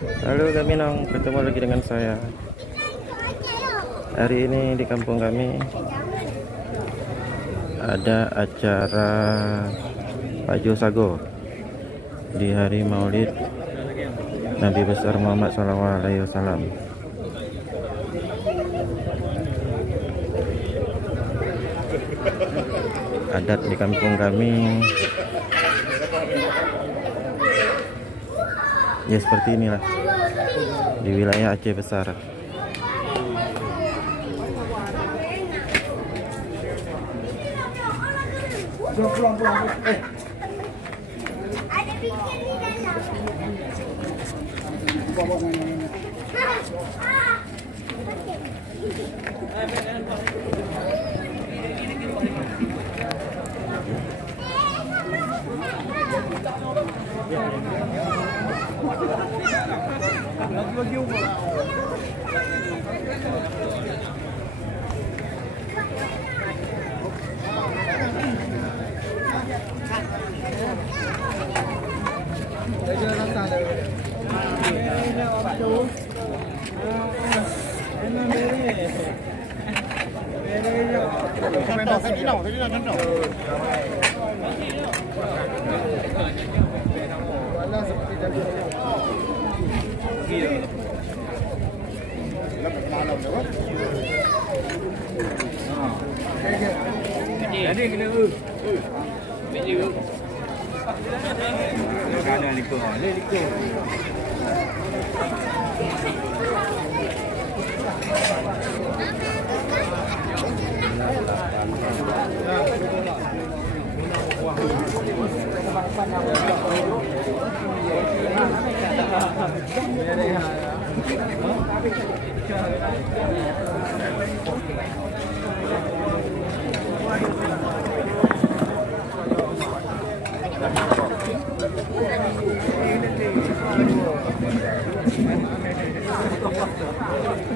Halo Gaminong, bertemu lagi dengan saya. Hari ini di kampung kami ada acara Pajo Sago di hari Maulid Nabi besar Muhammad SAW. Adat di kampung kami ya seperti inilah di wilayah Aceh Besar. Ada pikir di dalam.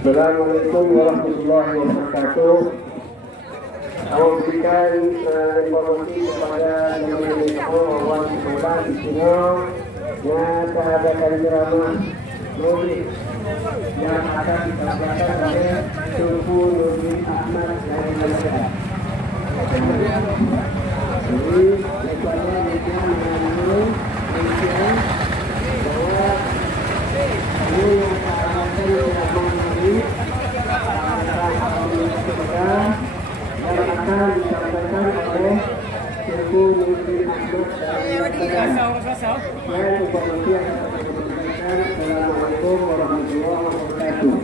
Assalamualaikum warahmatullahi wabarakatuh. Saya memberikan informasi kepada Menko Wali Kota di sini yang terhadap ceramah Maulid yang akan disampaikan oleh Tuku Nurdin Ahmad dari Malaysia. Jadi, kepada media mengenai mention bahwa ini yang akan ceramah Maulid yang akan disampaikan oleh Tuku Nurdin Ahmad dari Malaysia. Dan informasi yang akan diberikan. Assalamualaikum warahmatullahi wabarakatuh.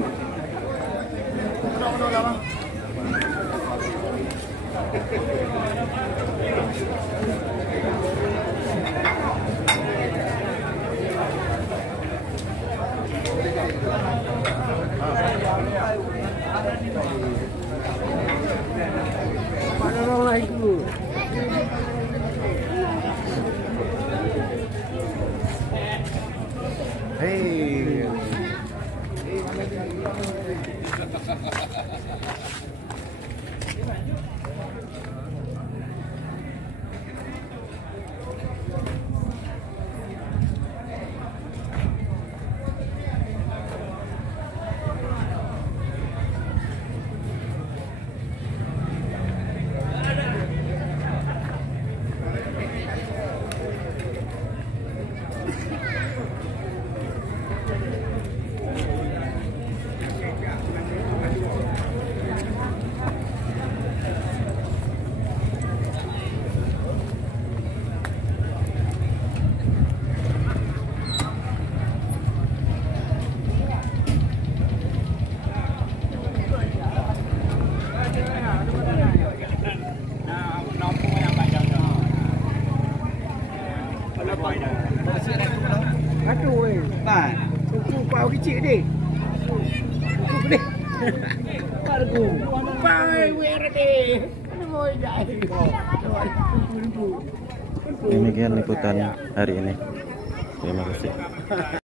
Assalamualaikum. Hey. Aduh, Pak. Kuku pau kecil ni. Kuku ni. Pargu. Pai wer ni. Aduh, jai. Demikian liputan hari ini. Terima kasih.